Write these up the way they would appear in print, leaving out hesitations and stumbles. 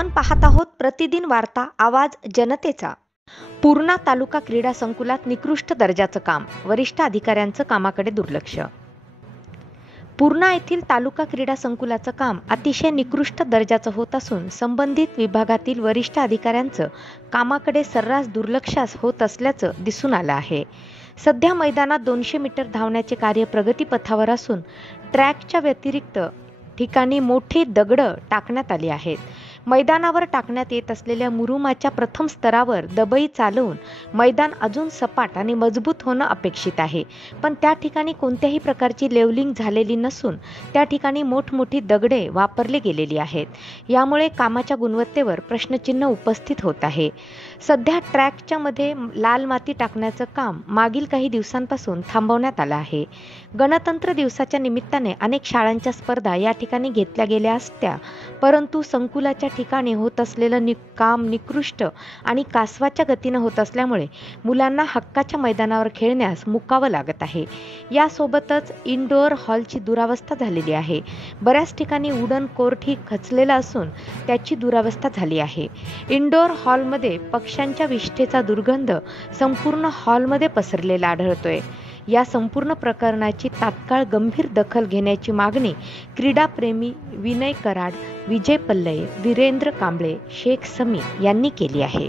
आपण पाहत आहोत प्रतिदिन वार्ता आवाज जनतेचा। पूर्णा तालुका क्रीडा संकुलात निकृष्ट दर्जाचं काम, वरिष्ठ अधिकाऱ्यांचं कामाकडे दुर्लक्ष। पूर्णा येथील तालुका क्रीडा संकुलाचं काम अतिशय निकृष्ट दर्जाचं होत असून संबंधित विभागातील वरिष्ठ अधिकाऱ्यांचं कामाकडे सर्रास दुर्लक्ष होत असल्याचं दिसून आलं आहे। सध्या मैदानात 200 मीटर धावण्याचे कार्य प्रगतीपथावर असून ट्रॅकच्या व्यतिरिक्त ठिकाणी मोठी दगडं टाकण्यात आली आहेत। मैदानावर टाकण्यात येत असलेल्या मुरुमाच्या प्रथम स्तरावर दबई चालवून मैदान अजून सपाट आणि मजबूत होणं अपेक्षित आहे, पण त्या ठिकाणी कोणत्याही प्रकारची लेवलिंग झालेली नसून त्या ठिकाणी मोठमोठी दगडे वापरली गेलेली आहेत। यामुळे कामाच्या गुणवत्तेवर प्रश्नचिन्ह उपस्थित होत आहे। सध्या ट्रॅकच्या मध्ये लाल माती टाकण्याचं काम मागील काही दिवसांपासून थांबवण्यात आलं आहे। गणतंत्र दिवसाच्या निमित्ताने अनेक शाळांच्या स्पर्धा या ठिकाणी घेतल्या गेल्या असत्या, परंतु संकुलाच्या ठिकाणी होत असलेलं काम निकृष्ट आणि कासवाच्या गतीनं होत असल्यामुळे मुलांना हक्काच्या मैदानावर खेळण्यास मुकावं लागत आहे। यासोबतच इनडोअर हॉलची दुरावस्था झालेली आहे। बऱ्याच ठिकाणी वुडन कोर्ट ही खचलेला असून त्याची दुरावस्था झाली आहे। इनडोअर हॉलमध्ये पक्ष्यांच्या विष्ठेचा दुर्गंध संपूर्ण हॉलमध्ये पसरलेला आढळतोय। या संपूर्ण प्रकरणाची तात्काळ गंभीर दखल घेण्याची मागणी क्रीडाप्रेमी विनय कराड, विजय पल्लय, वीरेंद्र कांबळे, शेख समी यांनी केली आहे।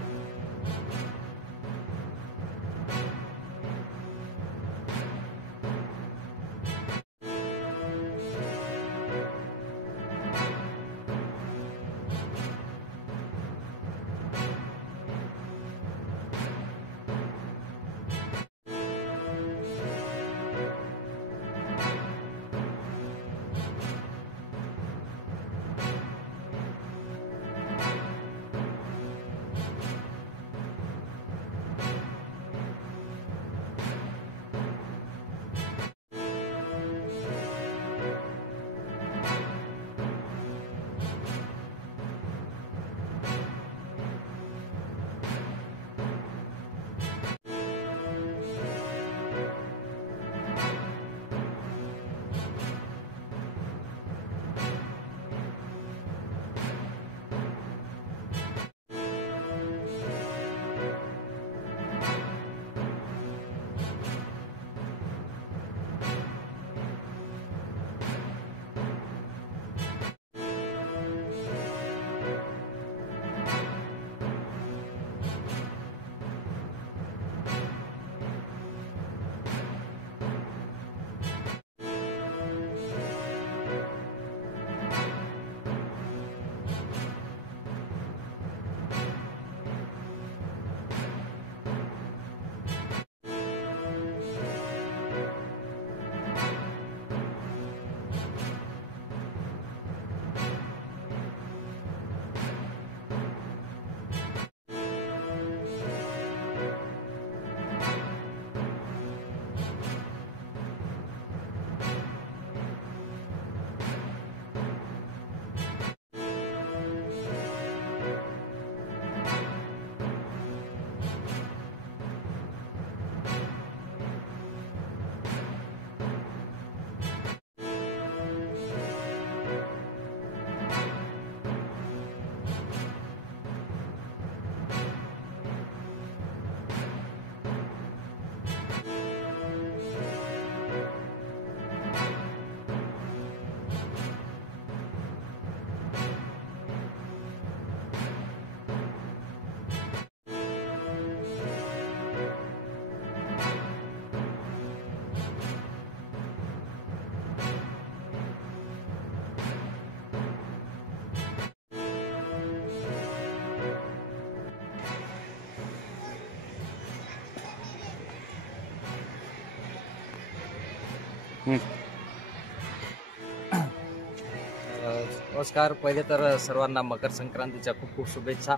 नमस्कार। पहिले तर सर्वांना मकर संक्रांतीच्या खूप खूप शुभेच्छा।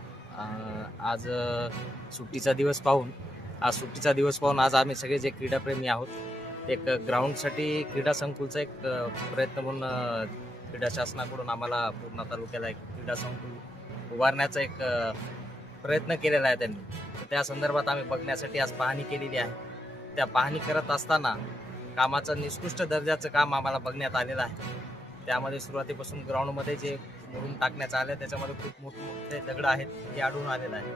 आज सुट्टीचा दिवस पाहून आज आम्ही सगळे जे क्रीडाप्रेमी आहोत, एक ग्राउंडसाठी क्रीडा संकुलचा एक प्रयत्न म्हणून क्रीडा शासनाकडून आम्हाला पूर्णा तालुक्याला एक क्रीडा संकुल उभारण्याचा एक प्रयत्न केलेला आहे त्यांनी। तर त्या संदर्भात आम्ही बघण्यासाठी आज पाहणी केलेली आहे। त्या पाहणी करत असताना कामाचं निकृष्ट दर्जाचं काम आम्हाला बघण्यात आलेलं आहे। त्यामध्ये सुरुवातीपासून ग्राउंडमध्ये जे मोडून टाकण्यात आल्या, त्याच्यामध्ये खूप मोठमोठे दगड आहेत हे आढळून आलेलं आहे.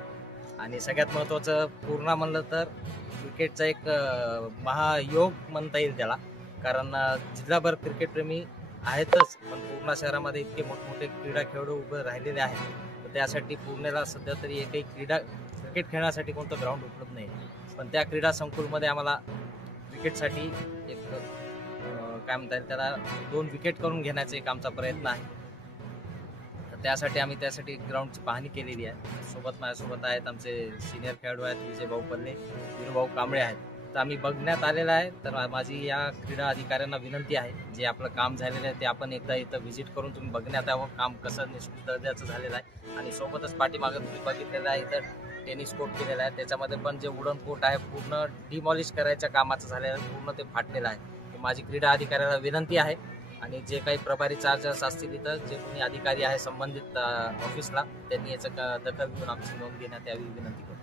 आणि सगळ्यात महत्त्वाचं पूर्णा म्हणलं तर क्रिकेटचा एक महायोग म्हणता येईल त्याला, कारण जिल्हाभर क्रिकेटप्रेमी आहेतच, पण पूर्णा शहरामध्ये इतके मोठमोठे क्रीडा खेळाडू उभे राहिलेले आहेत. तर त्यासाठी पूर्णेला सध्या तरी एकही क्रिकेट खेळण्यासाठी कोणतं ग्राउंड उपलब्ध नाही. पण त्या क्रीडा संकुलमध्ये आम्हाला क्रिकेटसाठी एक काय म्हणता येईल त्याला 2 विकेट करून घेण्याचा एक आमचा प्रयत्न आहे. तर त्यासाठी ग्राउंडची पाहणी केलेली आहे. माझ्यासोबत आहेत आमचे सिनियर खेळाडू आहेत, विजय भाऊ पल्ले, वीरभाऊ कांबळे आहेत. तर आम्ही बघण्यात आलेलं आहे. तर माझी या क्रीडा अधिकाऱ्यांना विनंती आहे, जे आपलं काम झालेलं आहे ते आपण एकदा इथं व्हिजिट करून तुम्ही बघण्यात यावं, काम कसं निष्कृत दर्जाचं झालेलं आहे. आणि सोबतच पाठीमागं तुम्ही बघितलेलं आहे इथं टेनिस कोर्ट केलेला आहे, त्याच्यामध्ये पण जे वुडन कोर्ट आहे पूर्ण डिमॉलिश करायच्या कामाचं झालेलं आहे, पूर्ण ते फाटलेलं आहे. माझी क्रीडा अधिकाऱ्याला विनंती आहे, आणि जे काही प्रभारी चार्जर्स असतील इथं, जे कोणी अधिकारी आहे संबंधित ऑफिसला, त्यांनी याचं दखल घेऊन आमची नोंद घेण्यात यावी विनंती करतो.